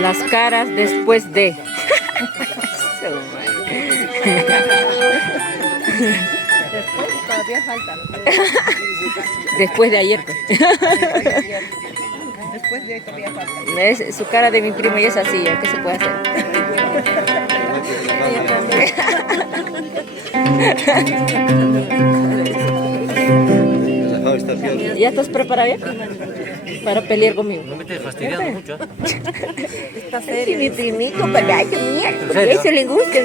Las caras después de. Después todavía falta. Después de ayer. Después de hoy todavía falta. Es, su cara de mi primo ya es así, ¿qué se puede hacer? Ella también. ¿Ya estás preparada ya? Para pelear conmigo. No me estés fastidiando mucho. Está serio. Mi primito, para que mierda, porque eso le gusta.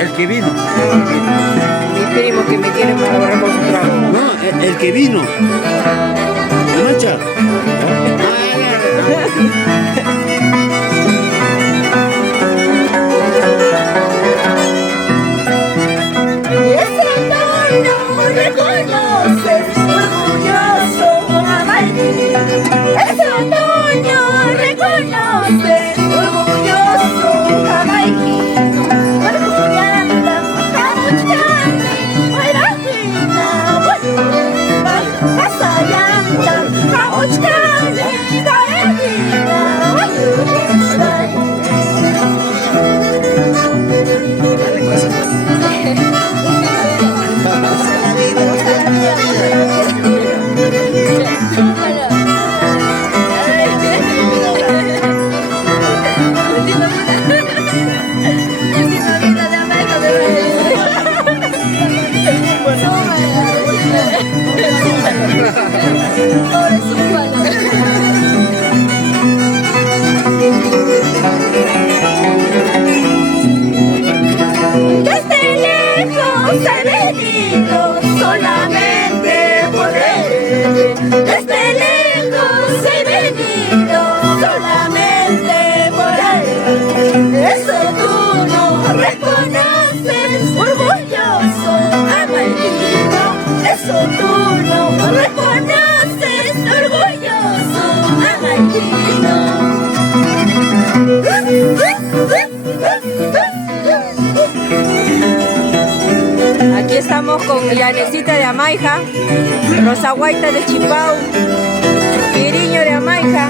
El que vino. Mi primo que me quiere malograr con su trago. No, el que vino. ¿La mancha? Ese no reconoces, orgulloso amarillo. Ese otoño reconoces, orgulloso amarillo. Desde lejos he venido solamente por él. Desde lejos he venido solamente por él. Eso tú no reconoces, orgulloso amarillo. Eso tú no reconoces, orgulloso amarillo. Aquí estamos con Yanecita de Amaija, Rosa Guaita de Chimbao, Piriño de Amaija.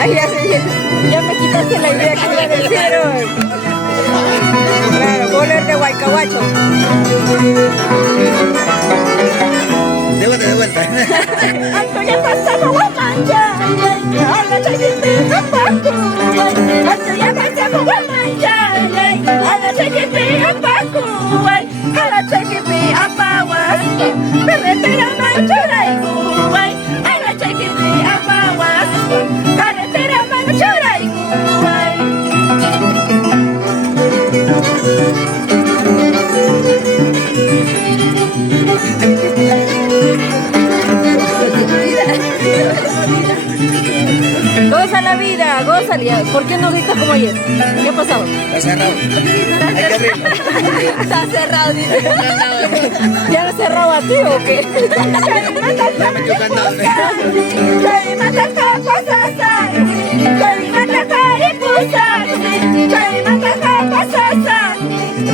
Ay, ya me quitaste la idea que iba a decir hoy. Claro, voler de cacahuacho. De vuelta. Antoya pasaba guamaya, ala chayipe apaku. Antoya pasaba guamaya, ala chayipe apaku. Ala chayipe apawas, carretera manchuraiku. Ala chayipe apawas, carretera manchuraiku. Goza la vida, goza. ¿Por qué no gritas como ayer? ¿Qué ha pasado? Está cerrado. Hay que abrirlo. Está cerrado, dice. ¿Ya lo cerrado a ti o qué? Ya metió candado.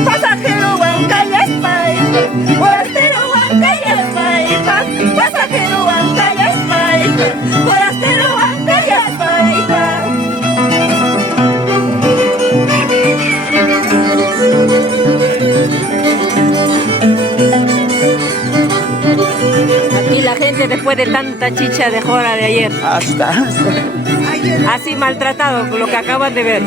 Pasajero Huancayas Paipa, forastero Huancayas Paipa, pasajero Huancayas Paipa, forastero Huancayas Paipa. Aquí la gente después de tanta chicha de jora de ayer. Hasta. Así maltratado con lo que acaban de ver.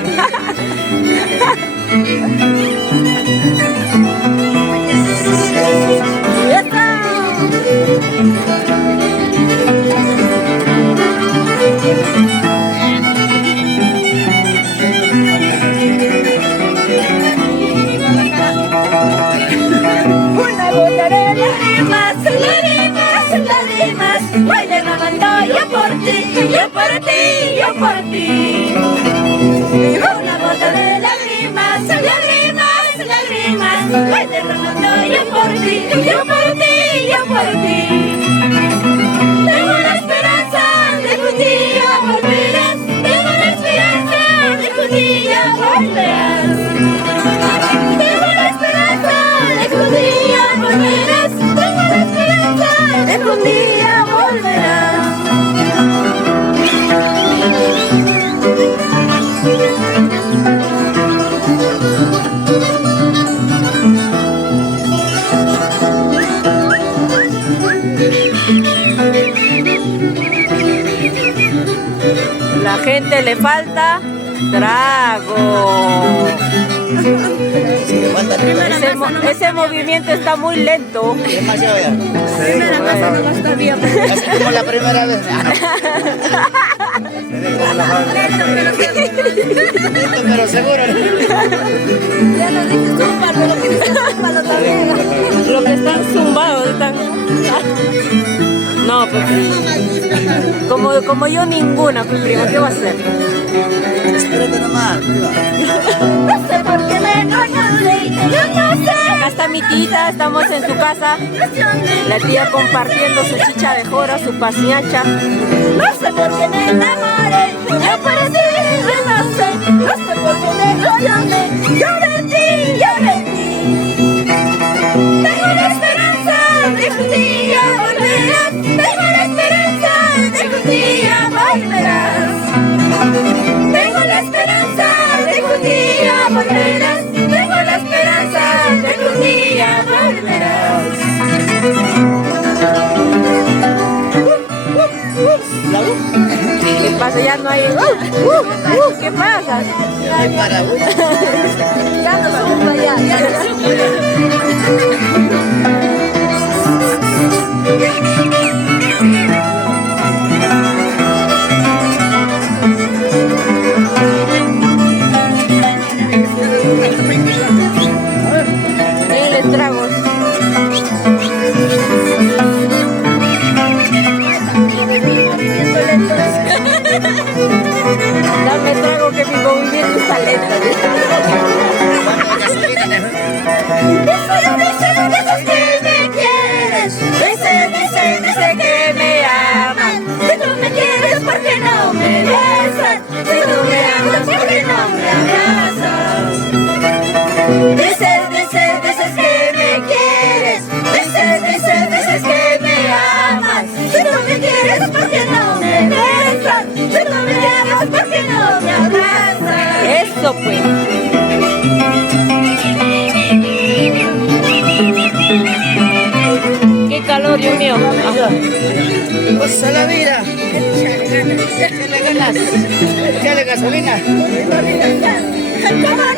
Una gota de lágrimas, lágrimas, lágrimas, voy derramando yo por ti, yo por ti, yo por ti. Una gota de lágrimas, lágrimas, lágrimas, voy derramando yo por ti, yo por ti, yo por ti. Tengo la esperanza de que un día volverás, tengo la esperanza de que un día volverás. Tengo la esperanza de que un día volverás, tengo la esperanza de que un día volverás. La gente le falta trago. Ese movimiento está muy lento. Demasiado ya. Así como la primera vez. Pero seguro. Ya no dices zúmbalo, lo que dices zúmbalo también. Los que están zumbados están. No, pues como yo ninguna, pues primo, ¿qué va a hacer? Espérate nomás. No sé por qué me engañaste, yo no sé. Acá está mi tita, estamos en su casa. La tía compartiendo su chicha de jora, su pasiacha. No sé por qué me enamoré, yo por ti no sé. No sé por qué me engañaste, yo de ti, yo de ti. Tengo la esperanza de que un día volverás, tengo la esperanza de que un día volverás. Tengo la esperanza de que un día volverás, tengo la esperanza de que un día volverás. ¿Qué pasa? Ya no hay. ¿Qué pasa? Ya no zumba, ya no zumba. Denle tragos. Dame trago que mi movimiento está lento. Dices que me quieres, dice que me amas. Si tú me quieres, ¿por qué no me besas? Si tú me amas, ¿por qué no me abrazas? Dices que me quieres, dices que me amas. Si tú me quieres, ¿por qué no me besas? Si tú me amas, ¿por qué no me abrazas? Eso pues. premio. Ajá. Goza la vida. Échale ganas. Échale gasolina. Como